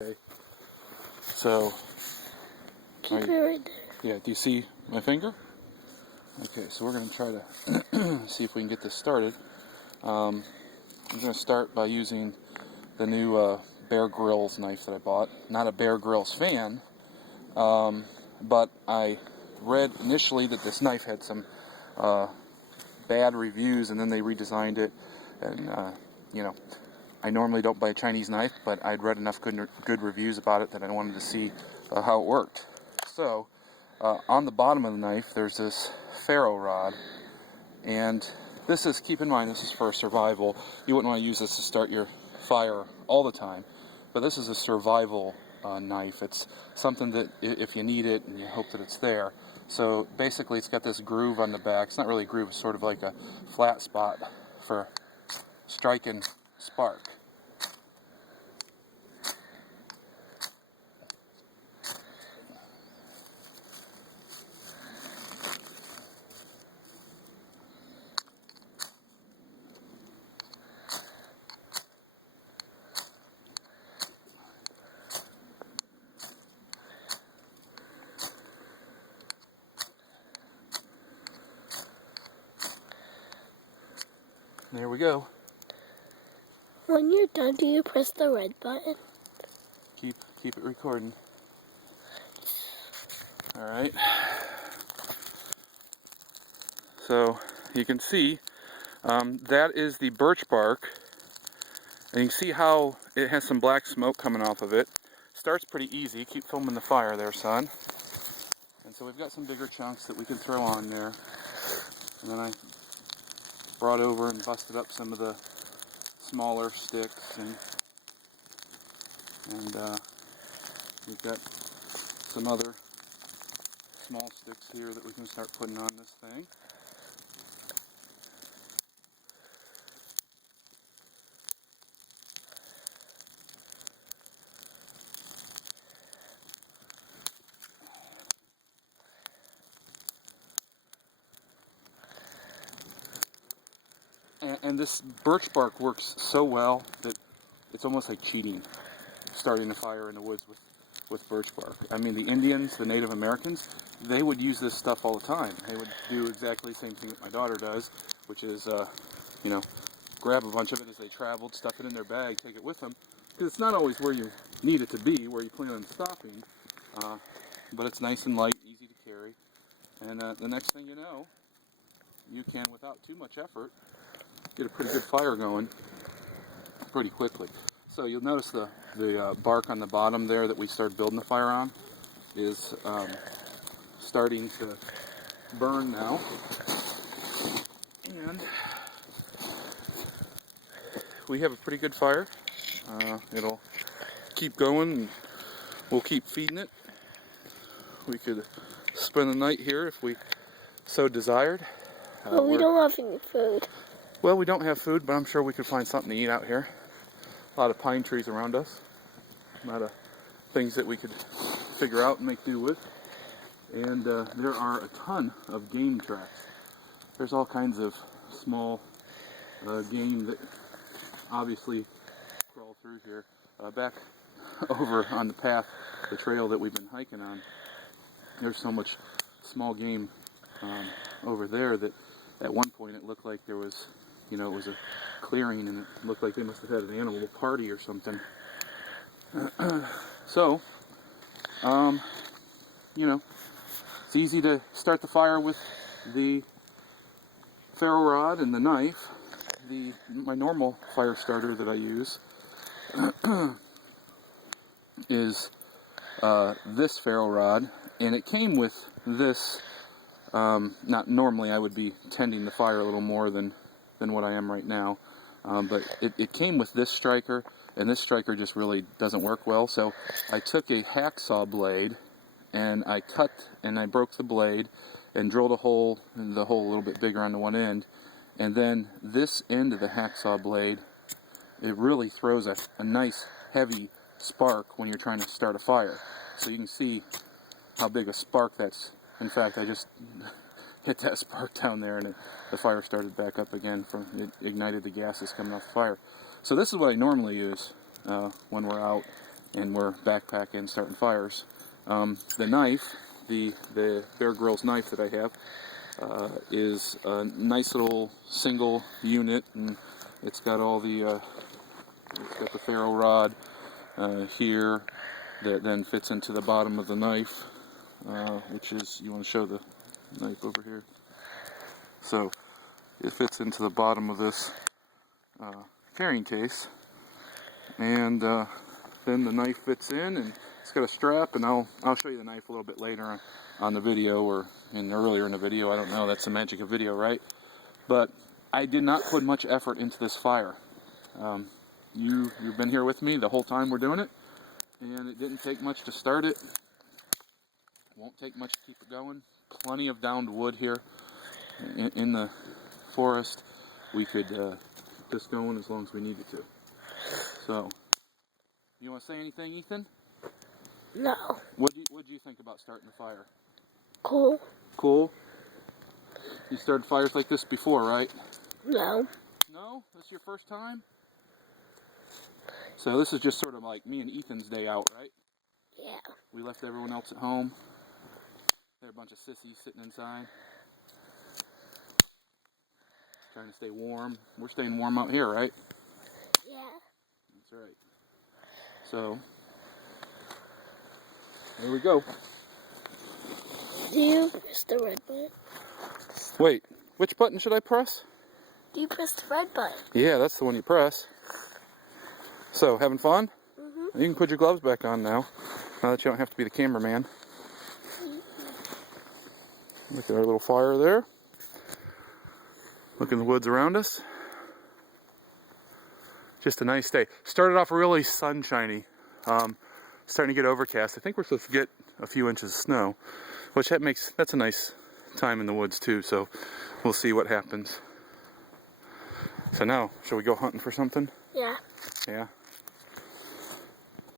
Okay. So, keep it right there. Yeah, do you see my finger? Okay, so we're going to try to see if we can get this started. I'm going to start by using the new Bear Grylls knife that I bought. Not a Bear Grylls fan, but I read initially that this knife had some bad reviews, and then they redesigned it. And I normally don't buy a Chinese knife, but I'd read enough good reviews about it that I wanted to see how it worked. So, on the bottom of the knife, there's this ferro rod, and this is, keep in mind, this is for survival. You wouldn't want to use this to start your fire all the time, but this is a survival knife. It's something that if you need it and you hope that it's there. So basically it's got this groove on the back. It's not really a groove, it's sort of like a flat spot for striking spark. There we go. When you're done, do you press the red button? Keep it recording. Alright. So you can see that is the birch bark, and you can see how it has some black smoke coming off of it. Starts pretty easy. Keep filming the fire there, son. And so we've got some bigger chunks that we can throw on there. And then I brought over and busted up some of the smaller sticks, and we've got some other small sticks here that we can start putting on this thing. And this birch bark works so well that it's almost like cheating, starting a fire in the woods with birch bark. I mean, the Indians, the Native Americans, they would use this stuff all the time. They would do exactly the same thing that my daughter does, which is, grab a bunch of it as they traveled, stuff it in their bag, take it with them. Because it's not always where you need it to be, where you plan on stopping, but it's nice and light, easy to carry. And the next thing you know, you can, without too much effort, get a pretty good fire going pretty quickly. So you'll notice the bark on the bottom there that we started building the fire on is starting to burn now. And we have a pretty good fire. It'll keep going, and we'll keep feeding it. We could spend the night here if we so desired. But we don't have any food. Well, we don't have food, but I'm sure we could find something to eat out here. A lot of pine trees around us. A lot of things that we could figure out and make do with. And there are a ton of game tracks. There's all kinds of small game that obviously crawl through here. Back over on the path, the trail that we've been hiking on, there's so much small game over there that at one point it looked like there was, it was a clearing, and it looked like they must have had an animal party or something. So, it's easy to start the fire with the ferro rod and the knife. My normal fire starter that I use is this ferro rod, and it came with this. Not normally I would be tending the fire a little more than what I am right now, but it came with this striker, and this striker just really doesn't work well. So I took a hacksaw blade and I cut and I broke the blade and drilled a hole, and the hole a little bit bigger on the one end, and then this end of the hacksaw blade, it really throws a nice heavy spark when you're trying to start a fire. So you can see how big a spark that's. In fact, I just hit that spark down there, and the fire started back up again. It ignited the gases coming off the fire. So this is what I normally use when we're out and we're backpacking, starting fires. The knife, the Bear Grylls knife that I have, is a nice little single unit, and it's got all the it's got the ferro rod here that then fits into the bottom of the knife, which is, you want to show the knife over here. So it fits into the bottom of this carrying case, and then the knife fits in, and it's got a strap, and I'll show you the knife a little bit later on the video, or earlier in the video. I don't know, that's the magic of video, right? But I did not put much effort into this fire. You've been here with me the whole time we're doing it, and it didn't take much to start it. Won't take much to keep it going. Plenty of downed wood here in the forest. We could keep this going as long as we needed to. So, you want to say anything, Ethan? No. What do you think about starting the fire? Cool. Cool. You started fires like this before, right? No. No? This is your first time? So this is just sort of like me and Ethan's day out, right? Yeah. We left everyone else at home. They're a bunch of sissies sitting inside, trying to stay warm. We're staying warm out here, right? Yeah. That's right. So, there we go. Do you press the red button? Wait, which button should I press? Do you press the red button? Yeah, that's the one you press. So, having fun? Mm-hmm. You can put your gloves back on now that you don't have to be the cameraman. Look at our little fire there. Look in the woods around us. Just a nice day. Started off really sunshiny. Starting to get overcast. I think we're supposed to get a few inches of snow, which that's a nice time in the woods too. So we'll see what happens. So now, shall we go hunting for something? Yeah. Yeah.